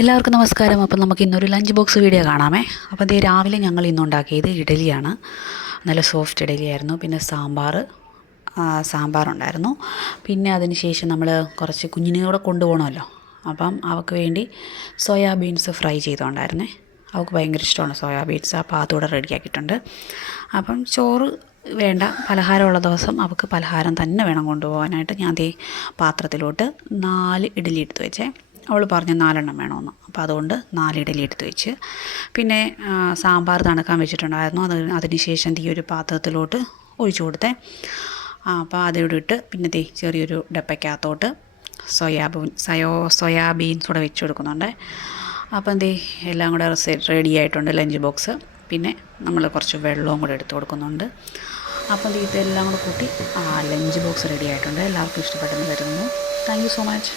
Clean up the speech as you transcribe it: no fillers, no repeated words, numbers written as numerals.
എല്ലാവർക്കും നമസ്കാരം. അപ്പം നമുക്ക് ഇന്നൊരു ലഞ്ച് ബോക്സ് വീഡിയോ കാണാമേ. അപ്പോൾ ദേ രാവിലെ ഞങ്ങൾ ഇന്നുണ്ടാക്കിയത് ഇഡലിയാണ്. നല്ല സോഫ്റ്റ് ഇഡലിയായിരുന്നു. പിന്നെ സാമ്പാറുണ്ടായിരുന്നു. പിന്നെ അതിന് ശേഷം നമ്മൾ കുറച്ച് കുഞ്ഞിനെ കൂടെ കൊണ്ടുപോകണമല്ലോ, അപ്പം അവൾക്ക് വേണ്ടി സോയാബീൻസ് ഫ്രൈ ചെയ്തുകൊണ്ടായിരുന്നേ. അവൾക്ക് ഭയങ്കര ഇഷ്ടമാണ് സോയാബീൻസ്. അപ്പോൾ അതുകൂടെ റെഡിയാക്കിയിട്ടുണ്ട്. അപ്പം ചോറ് വേണ്ട, പലഹാരമുള്ള ദിവസം അവൾക്ക് പലഹാരം തന്നെ വേണം കൊണ്ടുപോകാനായിട്ട്. ഞാൻ ദേ പാത്രത്തിലോട്ട് 4 ഇഡലി എടുത്ത് വെച്ചേ. അവൾ പറഞ്ഞ് 4 എണ്ണം വേണമെന്ന്. അപ്പോൾ അതുകൊണ്ട് 4 ഇഡലി എടുത്ത് വെച്ച്. പിന്നെ സാമ്പാർ തണുക്കാൻ വെച്ചിട്ടുണ്ടായിരുന്നു. അതിന് ശേഷം ഈ ഒരു പാത്രത്തിലോട്ട് ഒഴിച്ചു കൊടുത്തേ. അപ്പോൾ അതിവിടെ ഇട്ട് പിന്നെ ചെറിയൊരു ഡപ്പയ്ക്കകത്തോട്ട് സോയാബീൻസ് കൂടെ വെച്ച് കൊടുക്കുന്നുണ്ട്. അപ്പം എല്ലാം കൂടെ റെഡി ആയിട്ടുണ്ട് ലഞ്ച് ബോക്സ്. പിന്നെ നമ്മൾ കുറച്ച് വെള്ളവും കൂടെ എടുത്ത് കൊടുക്കുന്നുണ്ട്. അപ്പം ഇതെല്ലാം കൂടെ കൂട്ടി ലഞ്ച് ബോക്സ് റെഡി ആയിട്ടുണ്ട്. എല്ലാവർക്കും ഇഷ്ടപ്പെട്ടെന്ന് കരുതുന്നു. Thank you so much.